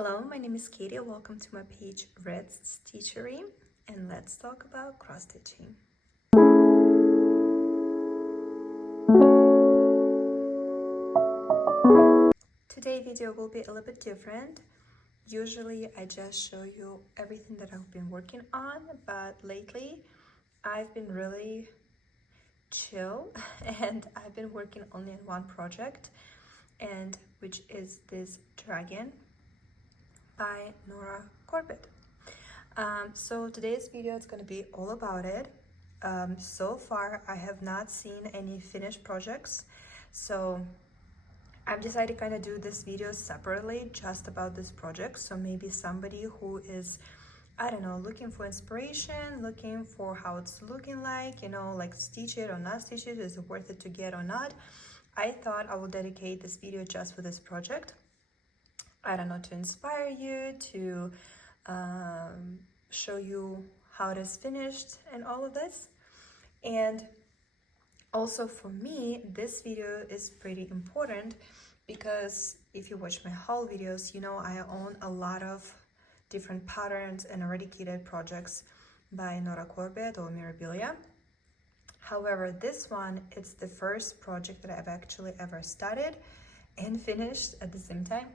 Hello, my name is Katie. Welcome to my page Red's Stitchery, and let's talk about cross stitching. Today's video will be a little bit different. Usually I just show you everything that I've been working on, but lately I've been really chill and I've been working only on one project, and which is this dragon by Nora Corbett. So today's video is going to be all about it. So far I have not seen any finished projects, so I've decided to kind of do this video separately just about this project. So maybe somebody who is, I don't know, looking for inspiration, looking for how it's looking like, you know, like stitch it or not stitch it, is it worth it to get or not? I thought I will dedicate this video just for this project. I don't know, to inspire you, to show you how it is finished and all of this. And also for me, this video is pretty important because if you watch my haul videos, you know I own a lot of different patterns and eradicated projects by Nora Corbett or Mirabilia. However, this one, it's the first project that I've actually ever started and finished at the same time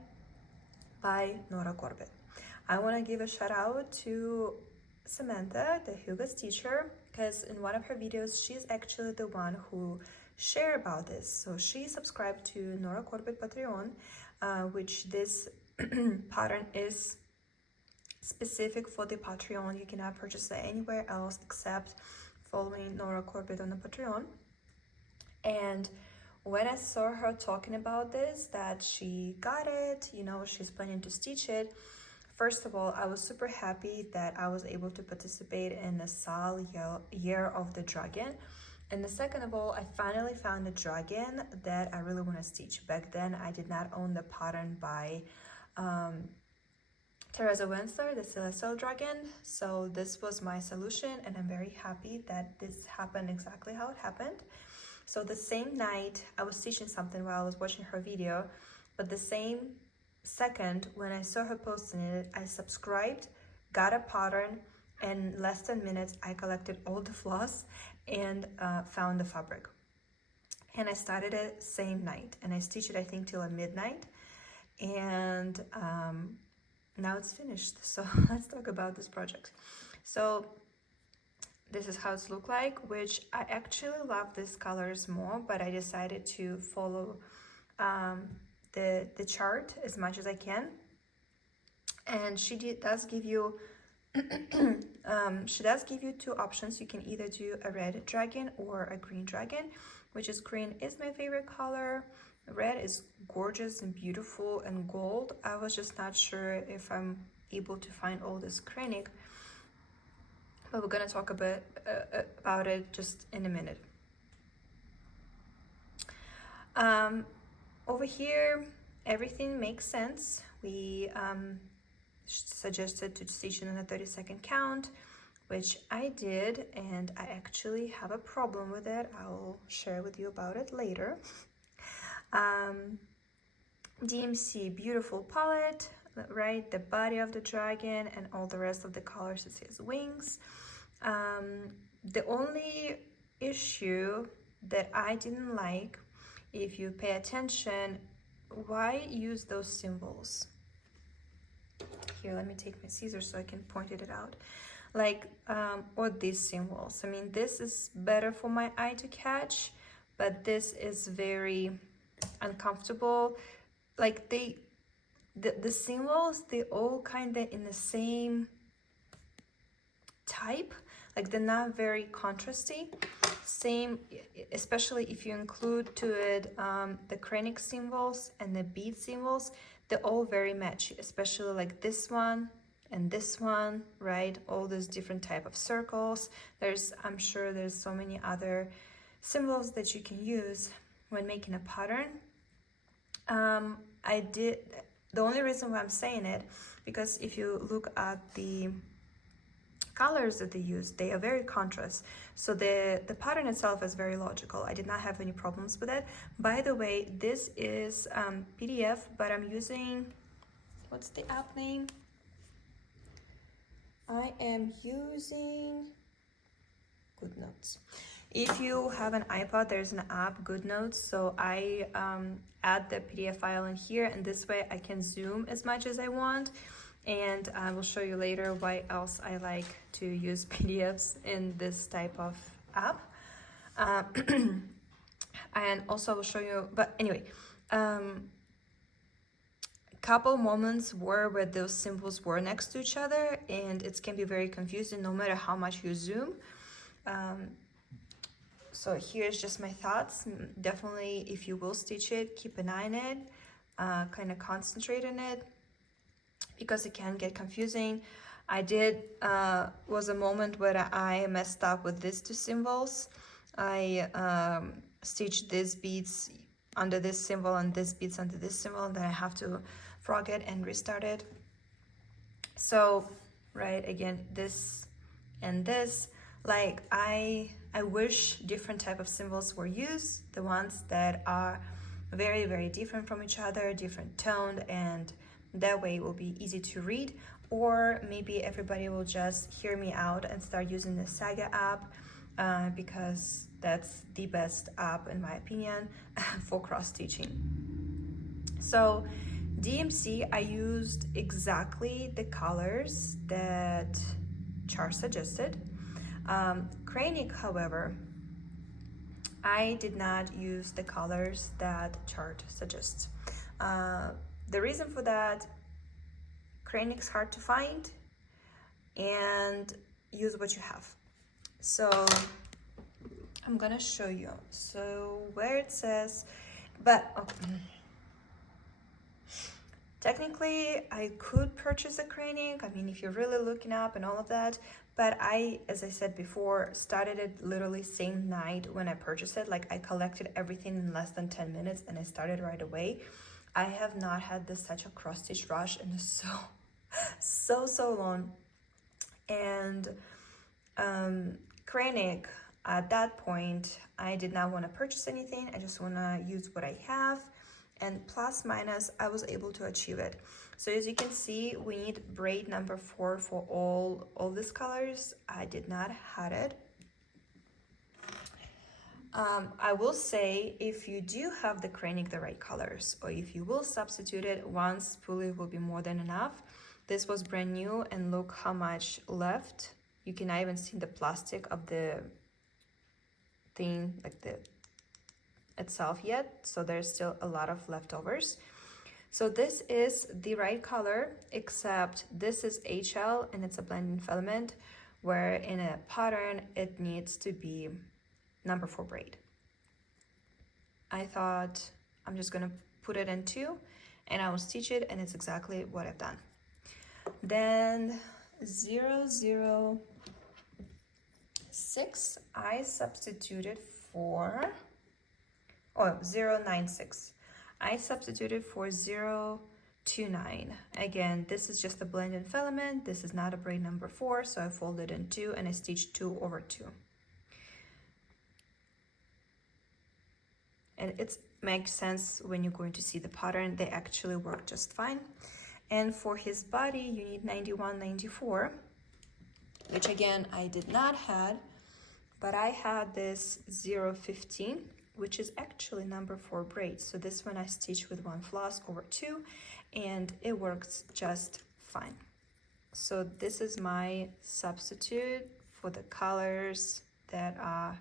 by Nora Corbett. I want to give a shout out to Samantha, the Hugo teacher, because in one of her videos, she's actually the one who shared about this. So she subscribed to Nora Corbett Patreon, which this pattern is specific for the Patreon. You cannot purchase it anywhere else except following Nora Corbett on the Patreon. And when I saw her talking about this, that she got it, you know, she's planning to stitch it, first of all, I was super happy that I was able to participate in the SAL Year of the Dragon. And the second of all, I finally found a dragon that I really want to stitch. Back then, I did not own the pattern by Teresa Winsler, the Celestial Dragon. So this was my solution, and I'm very happy that this happened exactly how it happened. So the same night, I was stitching something while I was watching her video, but the same second when I saw her posting it, I subscribed, got a pattern, and in less than minutes, I collected all the floss and found the fabric. And I started it same night, and I stitched it, I think, till midnight, and now it's finished. So let's talk about this project. So this is how it's look like, which I actually love these colors more, but I decided to follow the chart as much as I can. And she does give you she does give you two options. You can either do a red dragon or a green dragon, which is green is my favorite color. Red is gorgeous and beautiful, and gold, I was just not sure if I'm able to find all this Kreinik, but we're gonna talk a bit about it just in a minute. Over here, everything makes sense. We suggested to stitch in a 30-second count, which I did, and I actually have a problem with it. I'll share with you about it later. DMC, beautiful palette, right? The body of the dragon and all the rest of the colors is his wings. The only issue that I didn't like, if you pay attention, why use those symbols? Here, let me take my scissors so I can point it out. Like, or these symbols. I mean, this is better for my eye to catch, but this is very uncomfortable. Like the symbols, they all kind of in the same type. Like they're not very contrasty. Same, especially if you include to it the Kreinik symbols and the bead symbols, they're all very matchy, especially like this one and this one, right? All those different type of circles. I'm sure there's so many other symbols that you can use when making a pattern. The only reason why I'm saying it, because if you look at the colors that they use, they are very contrast. So the pattern itself is very logical. I did not have any problems with it. By the way, this is PDF, but I'm using what's the app name? I am using GoodNotes. If you have an iPod, there's an app, GoodNotes, so I add the PDF file in here, and this way I can zoom as much as I want, and I will show you later why else I like to use PDFs in this type of app. And also I will show you, but anyway, couple moments were where those symbols were next to each other, and it can be very confusing no matter how much you zoom. So here's just my thoughts. Definitely, if you will stitch it, keep an eye on it, kind of concentrate on it, because it can get confusing. I did, was a moment where I messed up with these two symbols. I stitched these beads under this symbol and these beads under this symbol, and then I have to frog it and restart it. So, right, again, this and this, like I wish different type of symbols were used, the ones that are very, very different from each other, different toned, and that way it will be easy to read. Or maybe everybody will just hear me out and start using the Saga app, because that's the best app in my opinion for cross-stitching. So DMC, I used exactly the colors that chart suggested. Kranic, however, I did not use the colors that chart suggests. The reason for that, Kranic's hard to find, and use what you have. So I'm gonna show you. So where it says, but okay. Technically I could purchase a Kranic, I mean if you're really looking up and all of that, but I, as I said before, started it literally same night when I purchased it. Like I collected everything in less than 10 minutes and I started right away. I have not had this such a cross-stitch rush in so long. And Kranic, at that point I did not want to purchase anything, I just want to use what I have, and plus minus I was able to achieve it. So as you can see, we need braid number 4 for all these colors. I did not have it. I will say, if you do have the Kranic the right colors, or if you will substitute it, one spoolie will be more than enough. This was brand new, and look how much left. You can not even see the plastic of the thing, like the itself yet, so there's still a lot of leftovers. So this is the right color, except this is HL and it's a blending filament, where in a pattern it needs to be number 4 braid. I thought I'm just gonna put it in 2 and I will stitch it, and it's exactly what I've done. Then 006 I substituted for 096. I substituted for 029. Again, this is just a blended filament. This is not a braid number 4, so I folded in 2 and I stitched 2 over 2. And it makes sense when you're going to see the pattern. They actually work just fine. And for his body, you need 91, 94, which again, I did not have, but I had this 015, which is actually number 4 braid. So this one I stitch with 1 floss over 2, and it works just fine. So this is my substitute for the colors that are,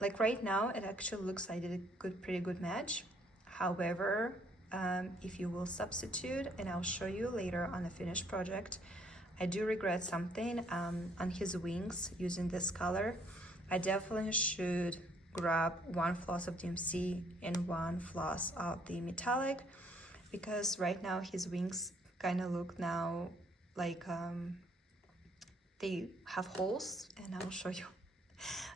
like right now, it actually looks like I did a pretty good match. However, if you will substitute, and I'll show you later on the finished project, I do regret something on his wings using this color. I definitely should grab 1 floss of DMC and 1 floss of the metallic, because right now his wings kind of look now like they have holes, and I'll show you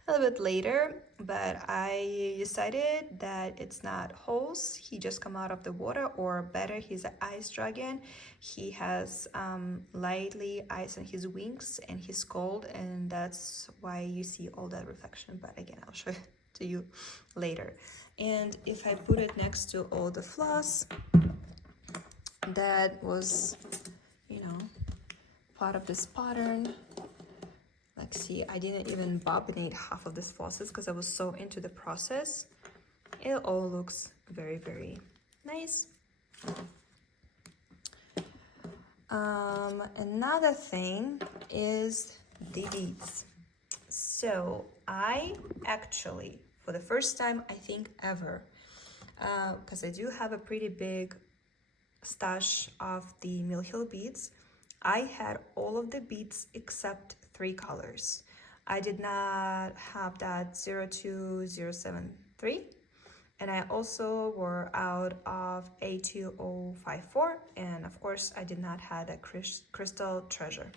a little bit later, but I decided that it's not holes, he just come out of the water, or better, he's an ice dragon. He has lightly ice on his wings and he's cold, and that's why you see all that reflection. But again, I'll show it to you later. And if I put it next to all the floss, that was, you know, part of this pattern. Like, see, I didn't even bobbinate half of this flosses because I was so into the process. It all looks very, very nice. Another thing is the beads. So I actually, for the first time, I think ever, because I do have a pretty big stash of the Mill Hill beads, I had all of the beads except 3 colors. I did not have that 02073, and I also were out of A2054, and of course I did not have a crystal treasure.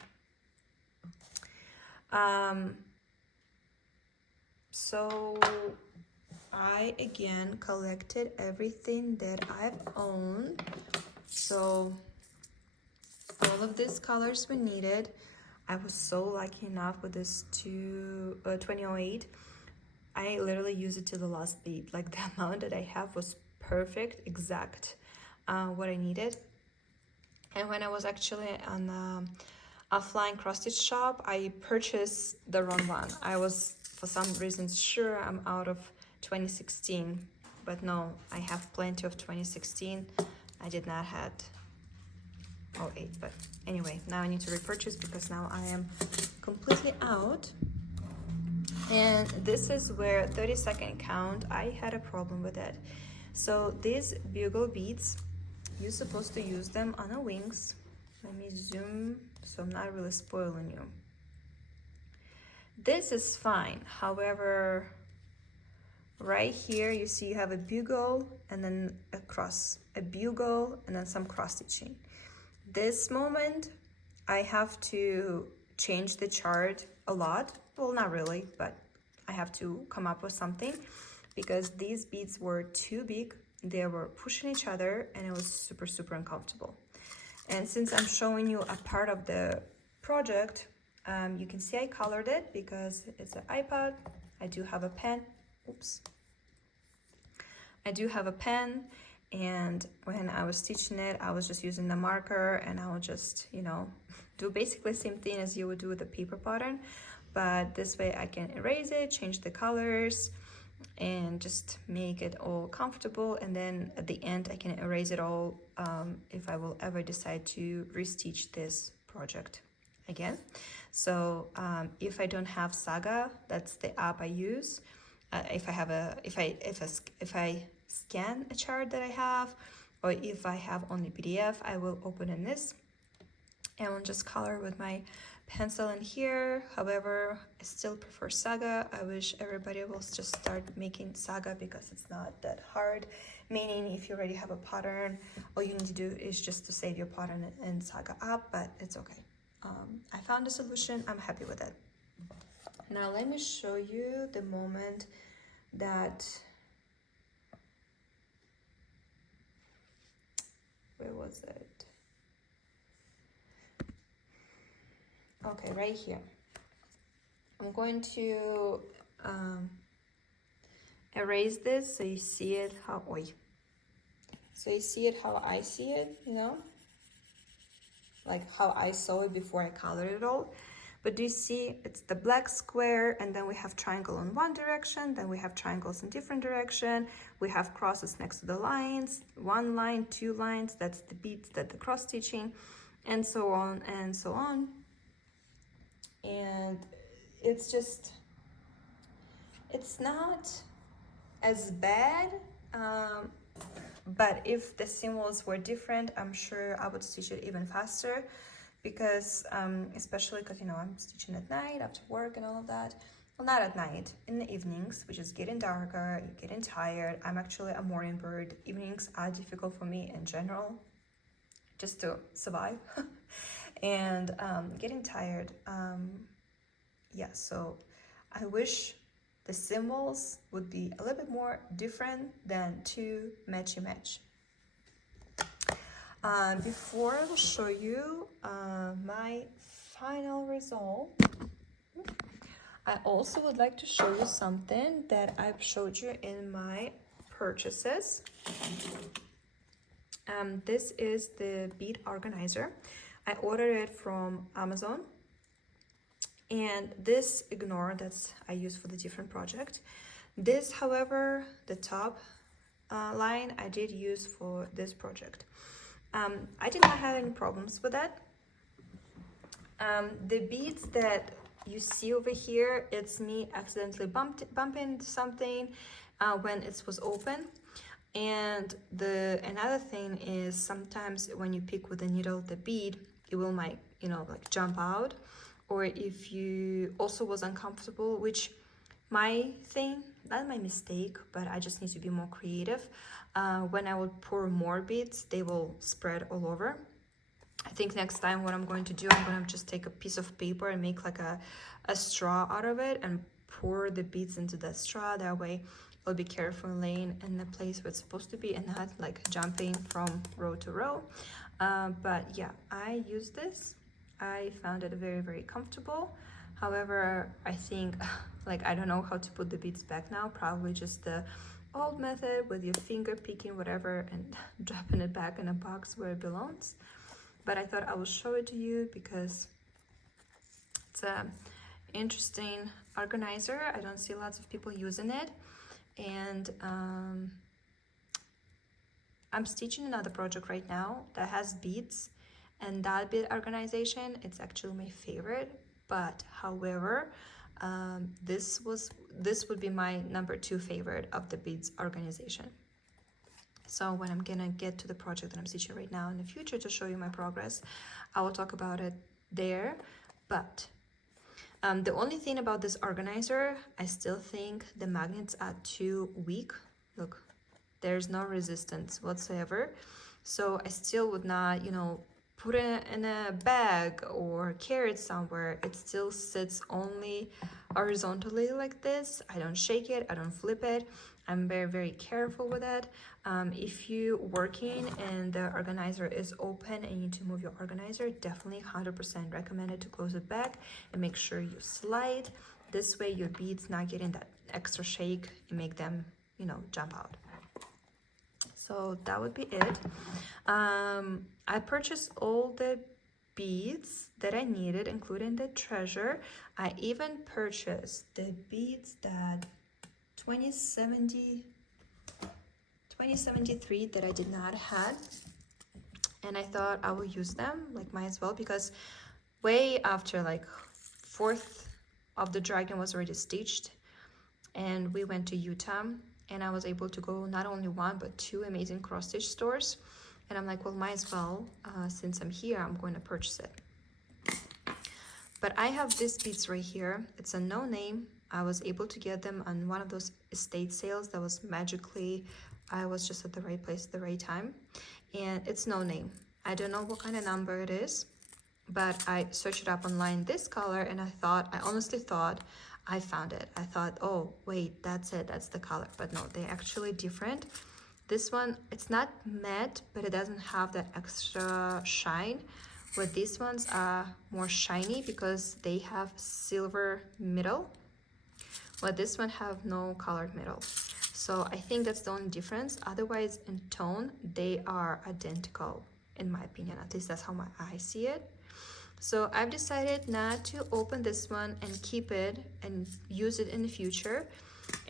So I again collected everything that I've owned. So all of these colors we needed. I was so lucky enough with this 2008. I literally used it to the last bead. Like, the amount that I have was perfect, exact what I needed. And when I was actually on offline cross-stitch shop, I purchased the wrong one. I was, for some reason, sure I'm out of 2016, but no, I have plenty of 2016. I did not have 08, but anyway, now I need to repurchase because now I am completely out. And this is where 30-second count, I had a problem with it. So these bugle beads, you're supposed to use them on the wings. Let me zoom so I'm not really spoiling you. This is fine. However, right here you see you have a bugle and then a cross, a bugle and then some cross stitching. This moment I have to change the chart a lot. Well, not really, but I have to come up with something because these beads were too big. They were pushing each other and it was super, super uncomfortable. And since I'm showing you a part of the project, you can see I colored it because it's an iPad. I do have a pen. Oops. I do have a pen, and when I was stitching it, I was just using the marker and I would just, you know, do basically the same thing as you would do with the paper pattern, but this way I can erase it, change the colors, and just make it all comfortable. And then at the end I can erase it all if I will ever decide to restitch this project again. So if I don't have Saga, that's the app I use. If I scan a chart that I have, or if I have only PDF, I will open in this and I'll just color with my pencil in here. However, I still prefer Saga. I wish everybody will just start making Saga because it's not that hard. Meaning, if you already have a pattern, all you need to do is just to save your pattern in Saga app, but it's okay. I found a solution. I'm happy with it. Now let me show you the moment that, where was it? Okay, right here. I'm going to erase this so you see it how, so you see it how I see it, you know, like how I saw it before I colored it all. But do you see it's the black square, and then we have triangle in one direction, then we have triangles in different direction, we have crosses next to the lines, 1 line, 2 lines, that's the beads, that the cross stitching, and so on and so on. And it's just, it's not as bad, but if the symbols were different, I'm sure I would stitch it even faster, because especially because, you know, I'm stitching at night after work and all of that. Well, not at night, in the evenings, which is getting darker, you're getting tired. I'm actually a morning bird. Evenings are difficult for me in general, just to survive. And getting tired. Yeah, so I wish the symbols would be a little bit more different than too matchy-match. Before I will show you my final result, I also would like to show you something that I've showed you in my purchases. This is the bead organizer. I ordered it from Amazon, and this ignore that's I use for the different project. This, however, the top line I did use for this project. I did not have any problems with that. The beads that you see over here, it's me accidentally bumping something when it was open. And another thing is sometimes when you pick with a needle the bead, it will like jump out, or if you also was uncomfortable, which not my mistake, but I just need to be more creative. When I would pour more beads, they will spread all over. I think next time what I'm going to do, I'm going to just take a piece of paper and make like a straw out of it and pour the beads into that straw. That way I'll be careful laying in the place where it's supposed to be and not like jumping from row to row. But yeah, I use this. I found it very, very comfortable. However, I think like I don't know how to put the beads back now. Probably just the old method with your finger picking whatever and dropping it back in a box where it belongs. But I thought I will show it to you because it's a interesting organizer. I don't see lots of people using it. And I'm stitching another project right now that has beads, and that bead organization, it's actually my favorite. But however, this would be my number 2 favorite of the beads organization. So when I'm gonna get to the project that I'm stitching right now in the future to show you my progress, I will talk about it there. But the only thing about this organizer, I still think the magnets are too weak. Look, there's no resistance whatsoever. So I still would not, put it in a bag or carry it somewhere. It still sits only horizontally like this. I don't shake it, I don't flip it. I'm very, very careful with it. If you're working and the organizer is open and you need to move your organizer, definitely 100% recommended to close it back and make sure you slide. This way your beads not getting that extra shake and make them, jump out. So that would be it. I purchased all the beads that I needed, including the treasure. I even purchased the beads that 2073 that I did not have, and I thought I will use them, like might as well, because way after like 4th of the dragon was already stitched and we went to Utah, and I was able to go not only 1 but 2 amazing cross stitch stores, and I'm like, well, might as well, since I'm here, I'm going to purchase it. But I have these beads right here. It's a no name. I was able to get them on one of those estate sales that was magically, I was just at the right place at the right time. And it's no name. I don't know what kind of number it is, but I searched it up online, this color, and I honestly thought I found it. I thought, oh, wait, that's it, that's the color. But no, they're actually different. This one, it's not matte, but it doesn't have that extra shine. But these ones are more shiny because they have silver middle. But this one have no colored middle. So I think that's the only difference. Otherwise, in tone, they are identical, in my opinion. At least that's how my eyes see it. So I've decided not to open this one and keep it and use it in the future.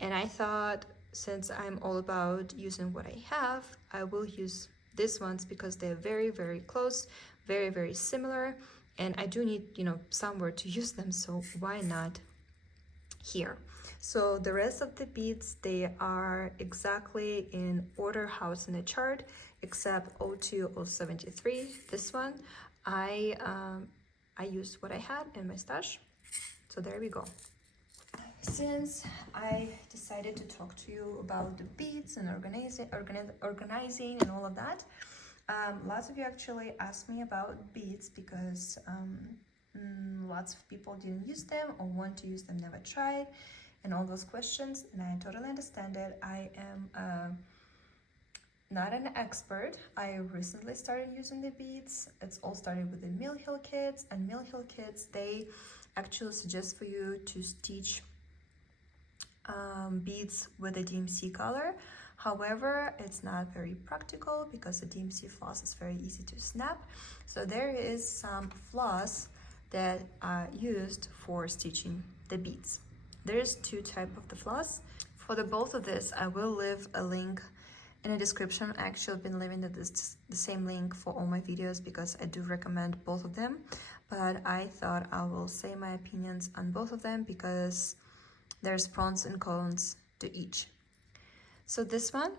And I thought, since I'm all about using what I have, I will use these ones because they're very, very close, very, very similar. And I do need, somewhere to use them. So why not here? So the rest of the beads, they are exactly in order how it's in the chart, except 02, 073. This one, I used what I had in my stash. So there we go. Since I decided to talk to you about the beads and organizing and all of that, lots of you actually asked me about beads because lots of people didn't use them or want to use them, never tried, and all those questions, and I totally understand it. I am not an expert. I recently started using the beads. It's all started with the Mill Hill Kids, and Mill Hill Kids, they actually suggest for you to stitch beads with a DMC color. However, it's not very practical because the DMC floss is very easy to snap. So there is some floss that are used for stitching the beads. There's two types of the floss. For the both of this, I will leave a link in the description. Actually, I've been leaving the same link for all my videos because I do recommend both of them. But I thought I will say my opinions on both of them because there's pros and cons to each. So this one,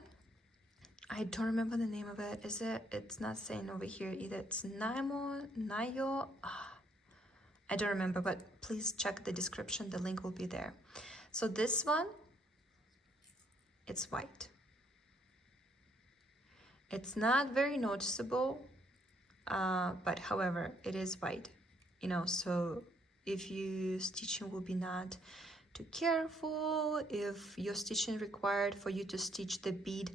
I don't remember the name of it. Is it? It's not saying over here either. It's Nayo. I don't remember, but please check the description. The link will be there. So this one, it's white. It's not very noticeable, but however, it is white. You know, so if you stitching will be not too careful, if your stitching required for you to stitch the bead,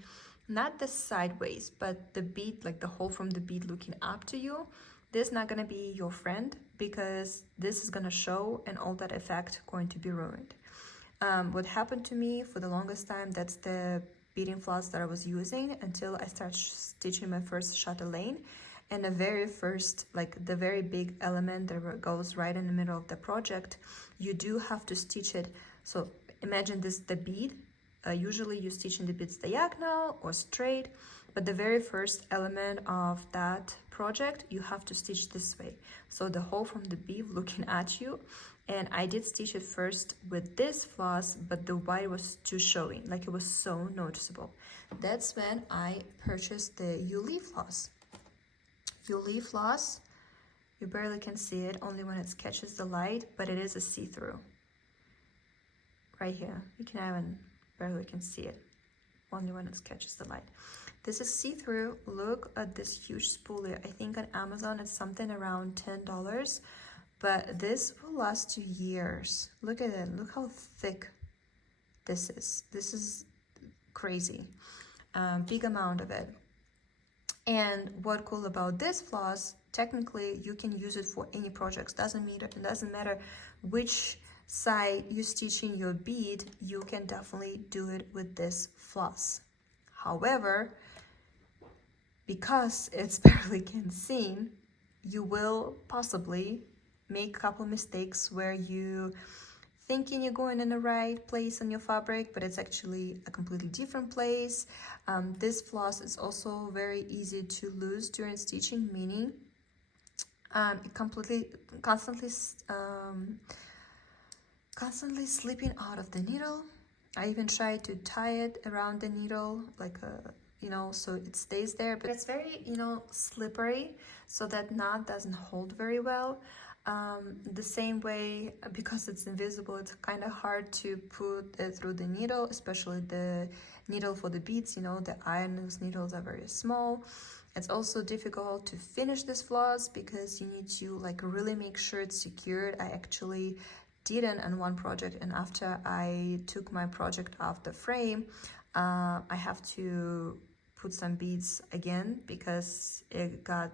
not the sideways, but the bead, like the hole from the bead looking up to you, this is not gonna be your friend because this is gonna show and all that effect going to be ruined. What happened to me for the longest time, that's the beading floss that I was using until I started stitching my first chatelaine. And the very first, like the very big element that goes right in the middle of the project, you do have to stitch it. So imagine this, the bead. Usually you stitch in the beads diagonal or straight, but the very first element of that project, you have to stitch this way. So the hole from the bead looking at you. And I did stitch it first with this floss, but the white was too showing, like it was so noticeable. That's when I purchased the Yuli floss. Yuli floss, you barely can see it, only when it catches the light, but it is a see-through. Right here, you can even barely can see it, only when it catches the light. This is see-through. Look at this huge spoolie. I think on Amazon it's something around $10, but this will last you years. Look at it, look how thick this is. This is crazy, big amount of it. And what cool about this floss, technically you can use it for any projects. Doesn't matter which side you stitching your bead, you can definitely do it with this floss. However, because it's barely can seen, you will possibly make a couple mistakes where you thinking you're going in the right place on your fabric, but it's actually a completely different place. This floss is also very easy to lose during stitching, meaning it constantly slipping out of the needle. I even tried to tie it around the needle, like you know, so it stays there, but it's very, you know, slippery, so that knot doesn't hold very well. The same way, because it's invisible, it's kind of hard to put it through the needle, especially the needle for the beads. You know, the iron needles are very small. It's also difficult to finish this floss because you need to like really make sure it's secured. I actually didn't on one project, and after I took my project off the frame, I have to put some beads again because it got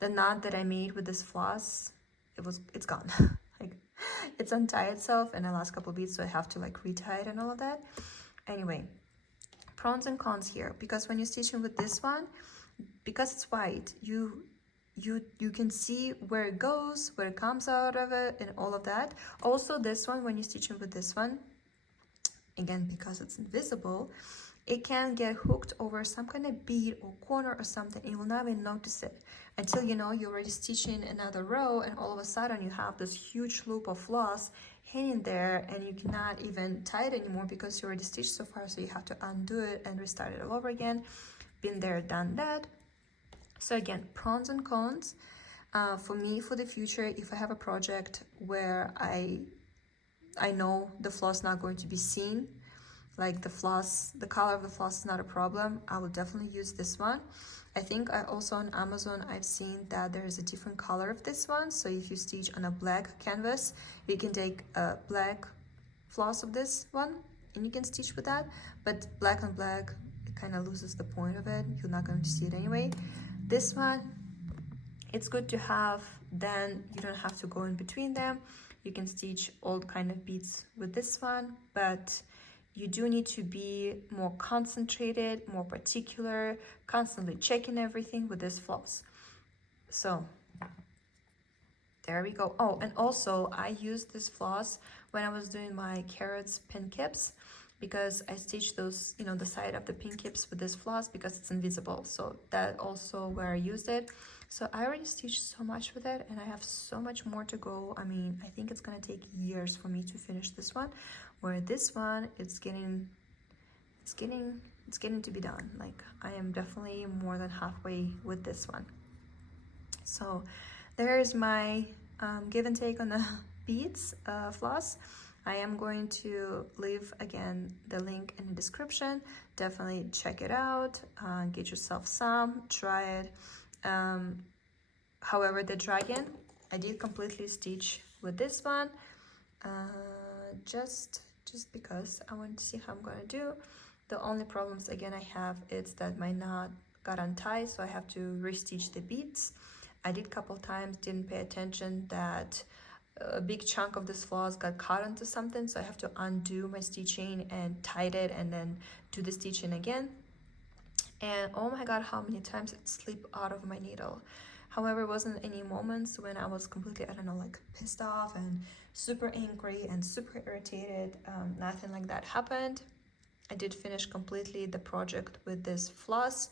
the knot that I made with this floss, it's gone. Like it's untied itself in the last couple of beads, so I have to like retie it and all of that. Anyway, pros and cons here, because when you're stitching with this one, because it's white, you can see where it goes, where it comes out of it, and all of that. Also, this one, when you're stitching with this one, again, because it's invisible, it can get hooked over some kind of bead or corner or something, and you will not even notice it until, you know, you're already stitching another row, and all of a sudden you have this huge loop of floss hanging there, and you cannot even tie it anymore because you already stitched so far, so you have to undo it and restart it all over again. Been there, done that. So again, pros and cons. For me, for the future, if I have a project where I know the floss not going to be seen, like the floss, the color of the floss is not a problem, I will definitely use this one. I think I also on Amazon I've seen that there is a different color of this one, so if you stitch on a black canvas, you can take a black floss of this one and you can stitch with that, but black on black, it kind of loses the point of it. You're not going to see it anyway. This one, it's good to have, then you don't have to go in between them. You can stitch all kind of beads with this one, but you do need to be more concentrated, more particular, constantly checking everything with this floss. So there we go. Oh, and also I used this floss when I was doing my carrots pin caps, because I stitched those, you know, the side of the pin caps with this floss because it's invisible. So that also where I used it. So I already stitched so much with it, and I have so much more to go. I mean, I think it's gonna take years for me to finish this one, where this one, it's getting to be done. Like, I am definitely more than halfway with this one. So there's my give and take on the beads floss. I am going to leave again the link in the description. Definitely check it out, get yourself some, try it. However, the dragon, I did completely stitch with this one, just because I want to see how I'm gonna do. The only problems again I have is that my knot got untied, so I have to restitch the beads. I did a couple times, didn't pay attention that a big chunk of this floss got caught onto something, so I have to undo my stitching and tie it and then do the stitching again. And oh my god, how many times it slipped out of my needle. However, it wasn't any moments when I was completely, I don't know, like pissed off and super angry and super irritated. Nothing like that happened. I did finish completely the project with this floss,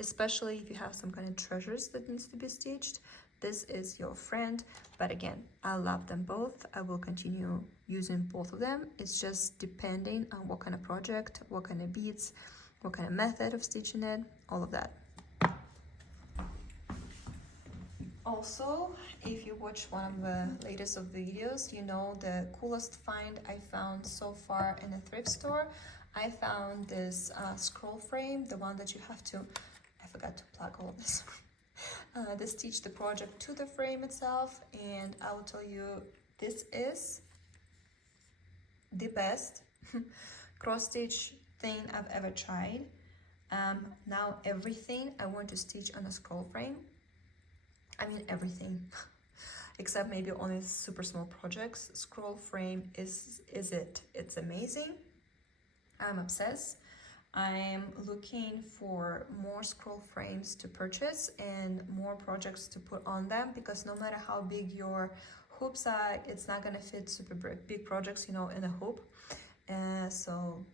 especially if you have some kind of treasures that needs to be stitched. This is your friend. But again, I love them both. I will continue using both of them. It's just depending on what kind of project, what kind of beads, what kind of method of stitching it, all of that. Also, if you watch one of the latest of videos, you know the coolest find I found so far in a thrift store. I found this scroll frame, the one that you have to, I forgot to plug all this, to stitch the project to the frame itself. And I will tell you, this is the best cross stitch thing I've ever tried. Now everything I want to stitch on a scroll frame, I mean everything, except maybe only super small projects. Scroll frame is it. It's amazing. I'm obsessed. I'm looking for more scroll frames to purchase and more projects to put on them, because no matter how big your hoops are, it's not gonna fit super big projects, you know, in a hoop. So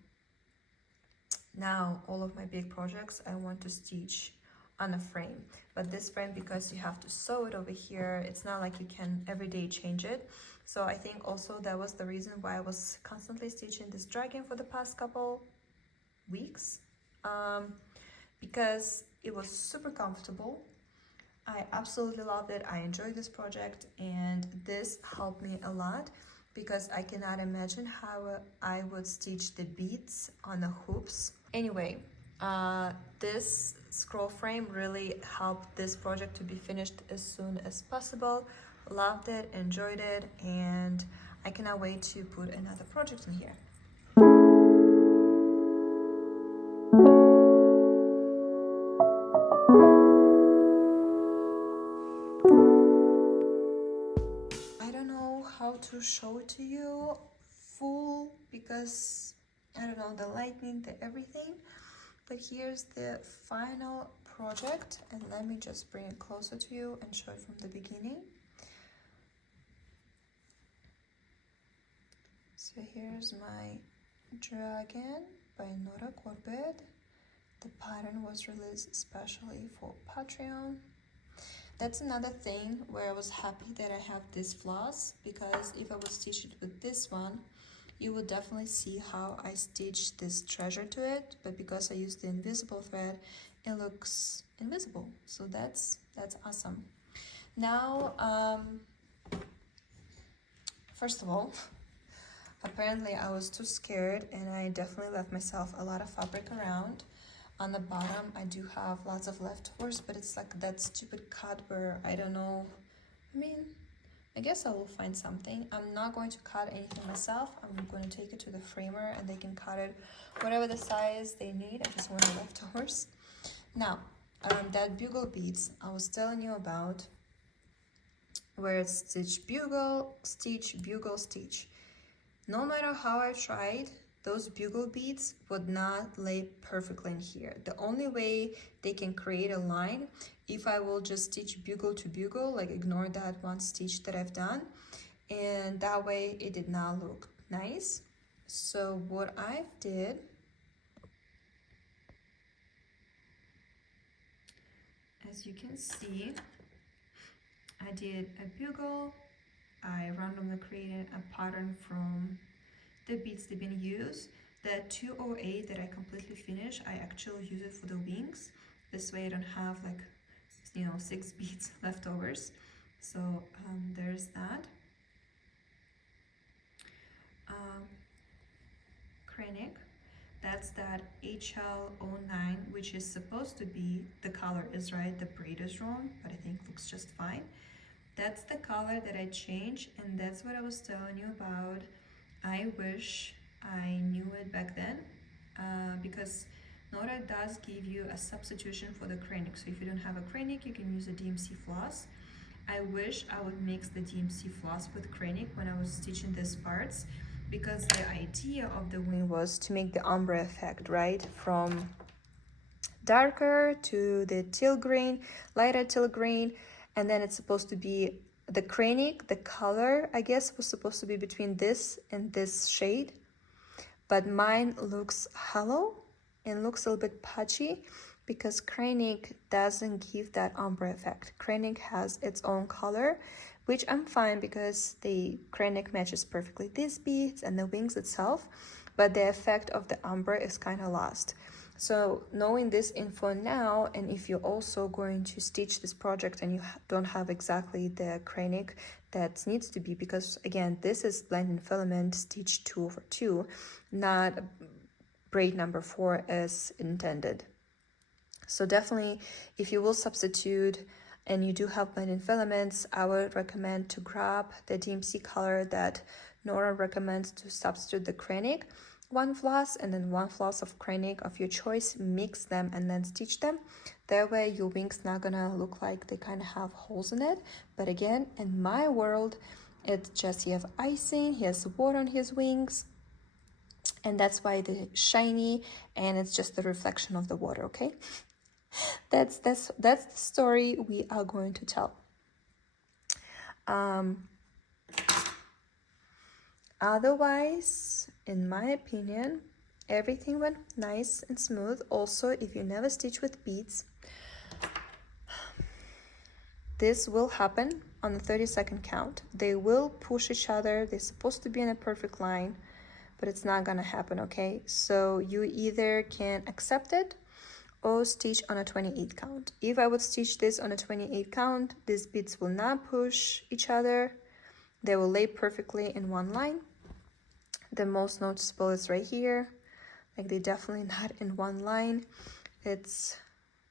now all of my big projects I want to stitch on a frame. But this frame, because you have to sew it over here, it's not like you can every day change it. So I think also that was the reason why I was constantly stitching this dragon for the past couple weeks, because it was super comfortable. I absolutely loved it. I enjoyed this project, and this helped me a lot, because I cannot imagine how I would stitch the beads on the hoops. Anyway, this scroll frame really helped this project to be finished as soon as possible. Loved it, enjoyed it, and I cannot wait to put another project in here. I don't know how to show it to you full, because I don't know, the lighting, the everything. But here's the final project, and let me just bring it closer to you and show it from the beginning. So here's my dragon by Nora Corbett. The pattern was released especially for Patreon. That's another thing where I was happy that I have this floss, because if I would stitch it with this one, you will definitely see how I stitched this treasure to it, but because I used the invisible thread, it looks invisible. So that's awesome. Now, first of all, apparently I was too scared, and I definitely left myself a lot of fabric around. On the bottom, I do have lots of leftovers, but it's like that stupid cut where I don't know. I mean, I guess I will find something. I'm not going to cut anything myself. I'm going to take it to the framer and they can cut it whatever the size they need. I just want the leftovers. Now, that bugle beads I was telling you about, where it's stitch, bugle, stitch, bugle, stitch. No matter how I tried, those bugle beads would not lay perfectly in here. The only way they can create a line, if I will just stitch bugle to bugle, like ignore that one stitch that I've done, and that way it did not look nice. So what I did, as you can see, I did a bugle. I randomly created a pattern from the beads they've been used. The 208 that I completely finished, I actually use it for the wings. This way I don't have like, 6 beads leftovers. So there's that. Krennic, that's that HL09, which is supposed to be, the color is right, the braid is wrong, but I think looks just fine. That's the color that I changed, and that's what I was telling you about. I wish I knew it back then, because Nora does give you a substitution for the Krennic. So if you don't have a Krennic, you can use a DMC floss. I wish I would mix the DMC floss with Krennic when I was stitching these parts, because the idea of the wing was to make the ombre effect, right? From darker to the teal green, lighter teal green, and then it's supposed to be the Krennic, the color, I guess, was supposed to be between this and this shade, but mine looks hollow and looks a little bit patchy because Krennic doesn't give that ombre effect. Krennic has its own color, which I'm fine because the Krennic matches perfectly these beads and the wings itself, but the effect of the ombre is kind of lost. So knowing this info now, and if you're also going to stitch this project and you don't have exactly the Krennic that needs to be, because again, this is blending filament stitch 2/2, not braid number 4 as intended. So definitely, if you will substitute and you do have blending filaments, I would recommend to grab the DMC color that Nora recommends to substitute the Krennic. 1 floss and then 1 floss of Krennic of your choice, mix them and then stitch them. That way your wings not gonna look like they kind of have holes in it. But again, in my world, it's just, he have icing, he has water on his wings, and that's why they're shiny, and it's just the reflection of the water, okay? That's the story we are going to tell. Otherwise, in my opinion, everything went nice and smooth. Also, if you never stitch with beads, this will happen on the 30-second count. They will push each other. They're supposed to be in a perfect line, but it's not gonna happen, okay? So you either can accept it or stitch on a 28 count. If I would stitch this on a 28 count, these beads will not push each other. They will lay perfectly in one line. The most noticeable is right here. Like, they're definitely not in one line. It's,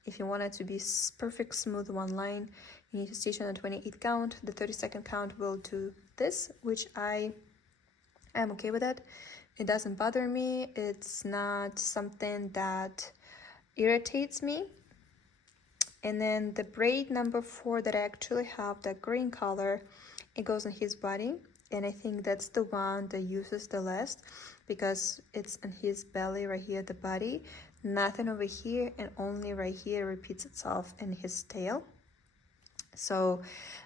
if you want it to be perfect smooth one line, you need to stitch on a 28 count. The 30-second count will do this, which I am okay with it. It doesn't bother me. It's not something that irritates me. And then the braid number 4 that I actually have, that green color, it goes on his body, and I think that's the one that uses the less because it's on his belly right here, the body, nothing over here, and only right here repeats itself in his tail. So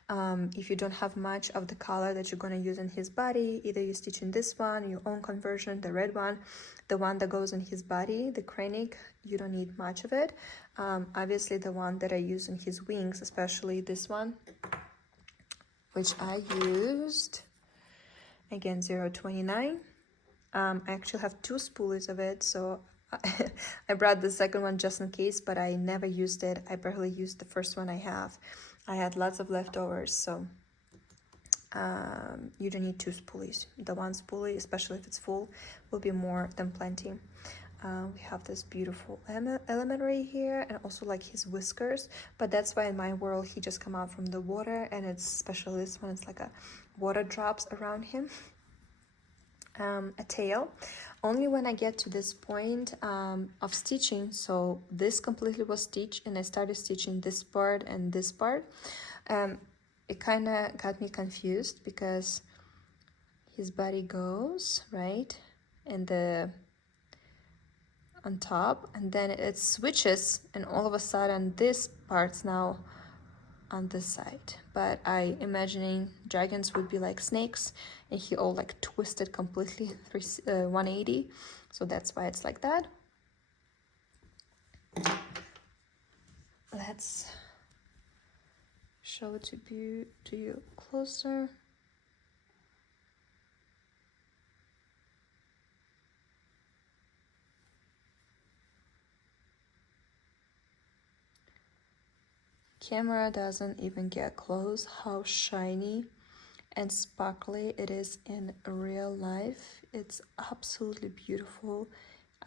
if you don't have much of the color that you're going to use in his body, either you stitch in this one, your own conversion, the red one, the one that goes in his body, the Krennic, you don't need much of it. Obviously the one that I use in his wings, especially this one, which I used, again, 029. I actually have 2 spoolies of it, so I brought the second one just in case, but I never used it. I barely used the first one I have. I had lots of leftovers, so you don't need 2 spoolies. The 1 spoolie, especially if it's full, will be more than plenty. We have this beautiful element right here, and also like his whiskers, but that's why in my world he just come out from the water, and it's especially this one, it's like a water drops around him. A tail only when I get to this point of stitching. So this completely was stitched and I started stitching this part and this part. It kind of got me confused because his body goes right, in the on top, and then it switches, and all of a sudden this part's now on this side. But I imagining dragons would be like snakes, and he all like twisted completely 180, so that's why it's like that. Let's show it to you closer. Camera doesn't even get close how shiny and sparkly it is in real life. It's absolutely beautiful,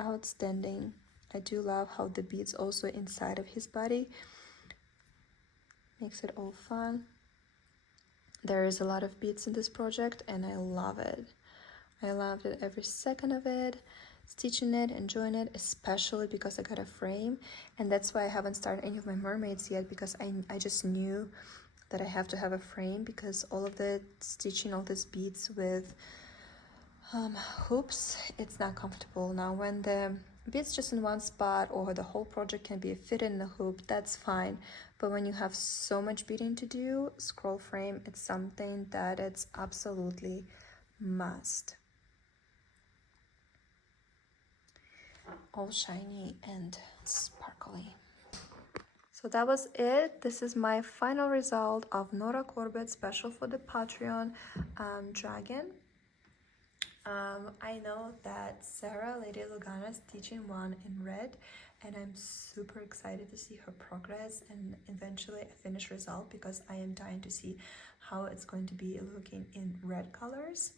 outstanding. I do love how the beads also inside of his body makes it all fun. There is a lot of beads in this project and I love it. I loved it every second of it, stitching it, enjoying it, especially because I got a frame, and that's why I haven't started any of my mermaids yet, because I just knew that I have to have a frame, because all of the stitching all these beads with hoops, it's not comfortable. Now when the beads just in one spot or the whole project can be fitted in the hoop, that's fine, but when you have so much beading to do, scroll frame, it's something that it's absolutely must. All shiny and sparkly. So that was it. This is my final result of Nora Corbett special for the Patreon dragon. I know that Sarah, Lady Lugana, is teaching one in red, and I'm super excited to see her progress and eventually a finished result, because I am dying to see how it's going to be looking in red colors.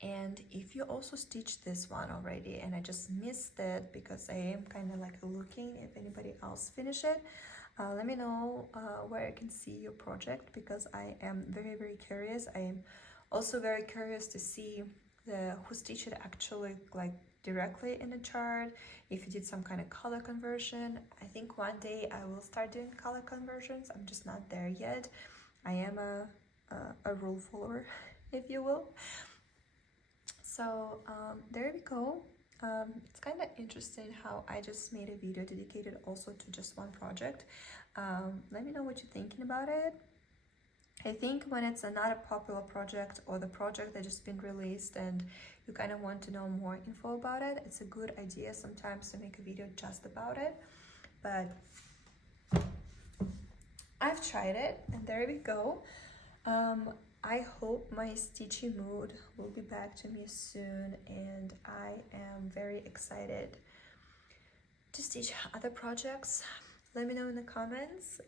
And if you also stitched this one already and I just missed it because I am kind of like looking if anybody else finished it, let me know where I can see your project, because I am very curious. I am also very curious to see who stitched it actually like directly in the chart, if you did some kind of color conversion. I think one day I will start doing color conversions. I'm just not there yet. I am a rule follower, if you will. So there we go. It's kind of interesting how I just made a video dedicated also to just one project. Let me know what you're thinking about it. I think when it's not a popular project or the project that just been released and you kind of want to know more info about it, it's a good idea sometimes to make a video just about it. But I've tried it and there we go. I hope my stitchy mood will be back to me soon, and I am very excited to stitch other projects. Let me know in the comments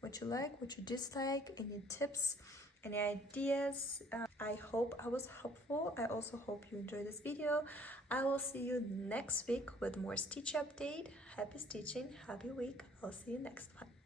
what you like, what you dislike, any tips, any ideas. I hope I was helpful. I also hope you enjoyed this video. I will see you next week with more stitch update. Happy stitching, happy week. I'll see you next one.